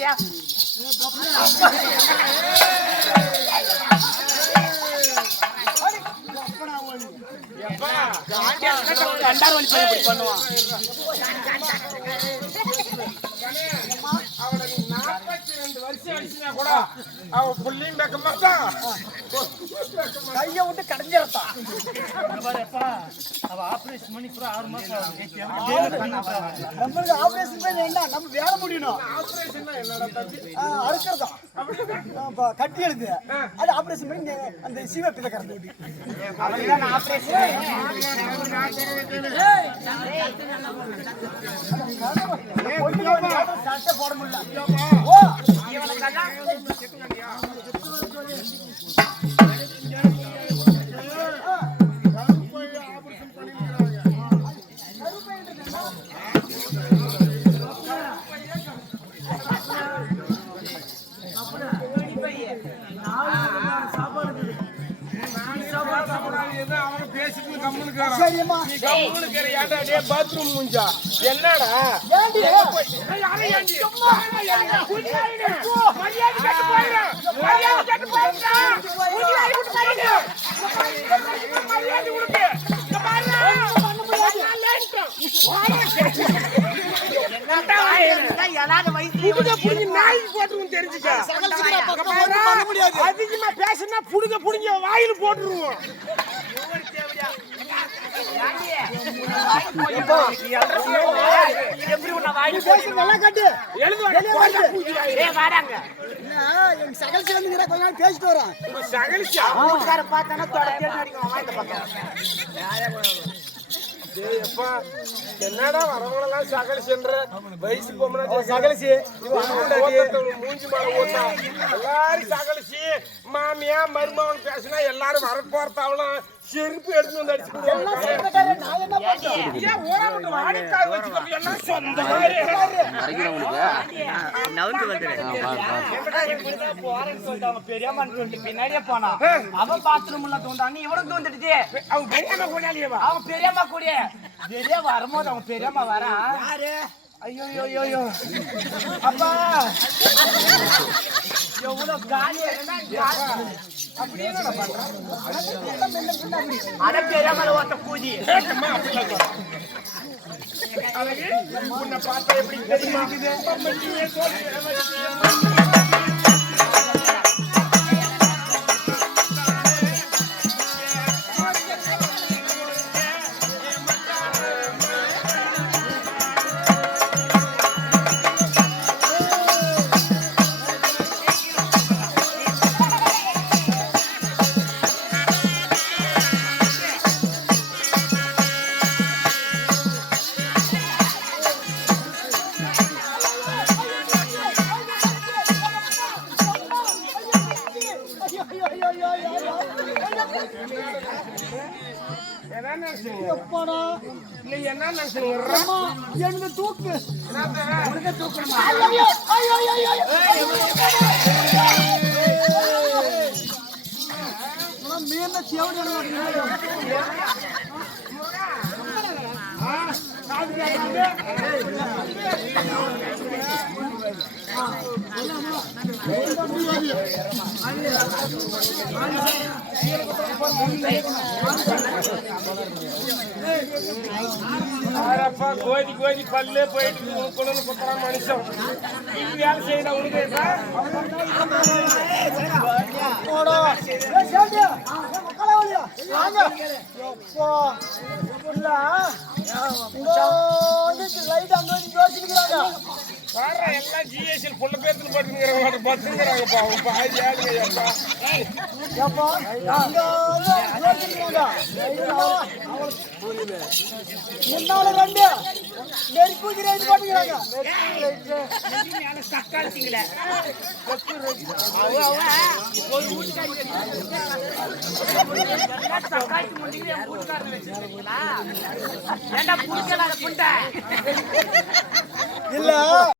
பாக்குறியா? பண்ணுவான் அவனை 42 வருஷம் அடிச்சுனா கூட அவ புள்ளியும் பேக்க மாட்டான், கைய விட்டு கடைஞ்சிருத்தான். அவ ஆபரேஷன் பண்ணி 6 மாசம் நம்மளுக்கு ஆபரேஷன் பண்ணி என்ன நம்ம வேலை முடியணும். ஆபரேஷன் என்னடா தம்பி? அறுக்கிறதா கட்டி எடுத்து அது ஆபரேஷன் பண்ணி அந்த சீவை பிதக்கிறது. அவர்தான் ஆபரேஷன் சட்டை போட முடியல. ஓ இவனுக்கெல்லாம் பாத்ரூம் மூஞ்சா என்னடா அதிகமா பேசுனா புடுங்க புடுங்க வாயில போட்டுருவோம். பேசிட்டு வரோம். என்னடா வரவங்களெல்லாம் சகலிச்சுன்ற வயசு பொம்மனா சகலிச்சு மூஞ்சி மேல ஓட்டா எல்லாரும் சகலிச்சு மாமியா மருமகன் பேசினா எல்லாரும் வரப்போறதாவலாம் செருப்பு எடுத்து வந்து அடிச்சு பின்னாடியே போனா அவன் பாத்ரூம்ல தோண்டான்னு இவனுக்கு வந்துடுச்சு. அவன் பெரியம்மா கொண்டாடியவா? அவன் பெரியம்மா கூடிய வெளியே வரும்போது அவன் பெரியம்மா வரான். ஐயோ ஐயோ அப்பா எவ்வளவு காலி அட பெரியம்மா ஒருத்த பூஜி உன்னை பார்த்தா எப்படி தெரியுமா? என்ன தூக்கு மீன் தேவடி கோதி கோதி பல்லே போயிட்டு கொண்டு குத்துற மனுஷன் வேலை செய்யணும் உனக்கு எல்லாம் ஜிஎஸ்எல் புள்ள பேர்த்துல பட்டுங்கிறாங்க பத்துங்கிறாங்கப்பா பாதி ஆளுங்க முன்னால ரெண்டு நெருப்பு ரைட் போட்டுக்கிறாங்க. இல்ல